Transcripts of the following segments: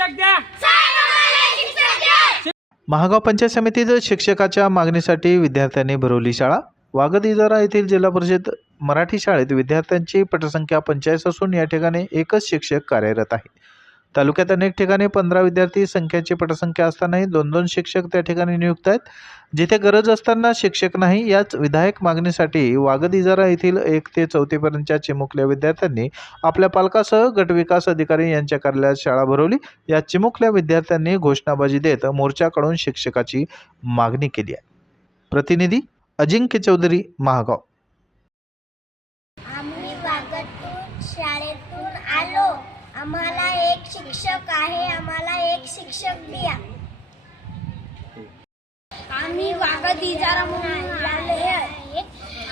शिक्षक द्या. महागाव पंचायत समितीत शिक्षकाच्या मागणीसाठी विद्यार्थ्यांनी भरवली शाळा. वागदिजरा येथील जिल्हा परिषद मराठी शाळेत विद्यार्थ्यांची पटसंख्या पंचायत असून या ठिकाणी एकच शिक्षक कार्यरत आहे तालुक्यात अनेक ठिकाणी पंधरा विद्यार्थी संख्येची पटसंख्या असतानाही दोन दोन शिक्षक त्या ठिकाणी नियुक्त आहेत. जिथे गरज असताना शिक्षक नाही याच विधायक मागणीसाठी वागद इजारा येथील एक ते चौथीपर्यंतच्या चिमुकल्या विद्यार्थ्यांनी आपल्या पालकासह गटविकास अधिकारी यांच्या कार्यालयात शाळा भरवली. या चिमुकल्या विद्यार्थ्यांनी घोषणाबाजी देत मोर्चाकडून शिक्षकाची मागणी केली आहे. प्रतिनिधी अजिंक्य चौधरी महागाव. आम्ही शाळेतून आलो. आम्हाला एक शिक्षक आहे आम्हाला एक शिक्षक द्या. आम्ही वागत इजारा म्हणून आले आहे.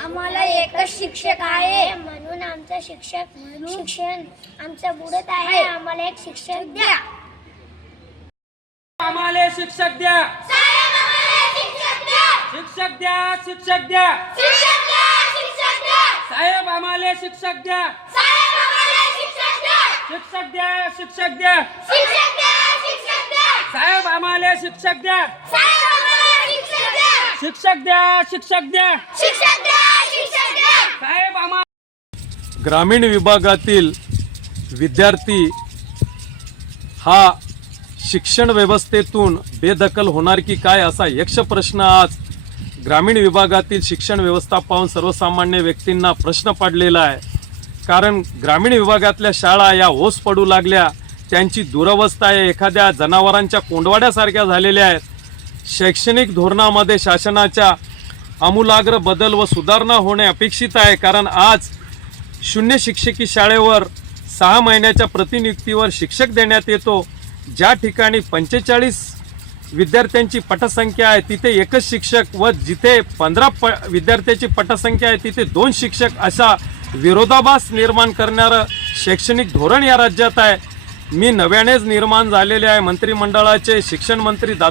आम्हाला एकच शिक्षक आहे. म्हणून आमचं शिक्षक शिक्षण आमचं बुडत आहे. आम्हाला एक शिक्षक द्या. आम्हाला शिक्षक द्या. शिक्षक द्या शिक्षक द्या. साहेब आम्हाला शिक्षक द्या. शिक्षक द्या शिक्षक द्या. साहेब आम्हाला शिक्षक द्या. शिक्षक द्या. शिक्षक द्या साहेब आम्हाला ग्रामीण विभागातील विद्यार्थी हा शिक्षण व्यवस्थेतून बेदखल होणार की काय असा यक्ष प्रश्न आज ग्रामीण विभागातील शिक्षण व्यवस्था पाहून सर्वसामान्य व्यक्तींना प्रश्न पडलेला आहे. कारण ग्रामीण विभागातल्या शाळा या ओस पडू लागल्या. त्यांची दुरवस्था आहे. एखाद्या जनावरांच्या कोंडवाड्यासारख्या झालेल्या आहेत. शैक्षणिक धोरणामध्ये शासनाच्या आमूलाग्र बदल व सुधारणा होणे अपेक्षित आहे. कारण आज शून्य शिक्षकी शाळेवर सहा महिन्याच्या प्रतिनियुक्तीवर शिक्षक देण्यात येतो. ज्या ठिकाणी पंचेचाळीस विद्यार्थ्यांची पटसंख्या आहे तिथे एकच शिक्षक व जिथे पंधरा प विद्यार्थ्याची पटसंख्या आहे तिथे दोन शिक्षक अशा विरोधाभास निर्माण करणारं शैक्षणिक धोरण या राज्यात आहे. मी नव्यानेच निर्माण झालेले आहे. मंत्रिमंडळाचे शिक्षण मंत्री दा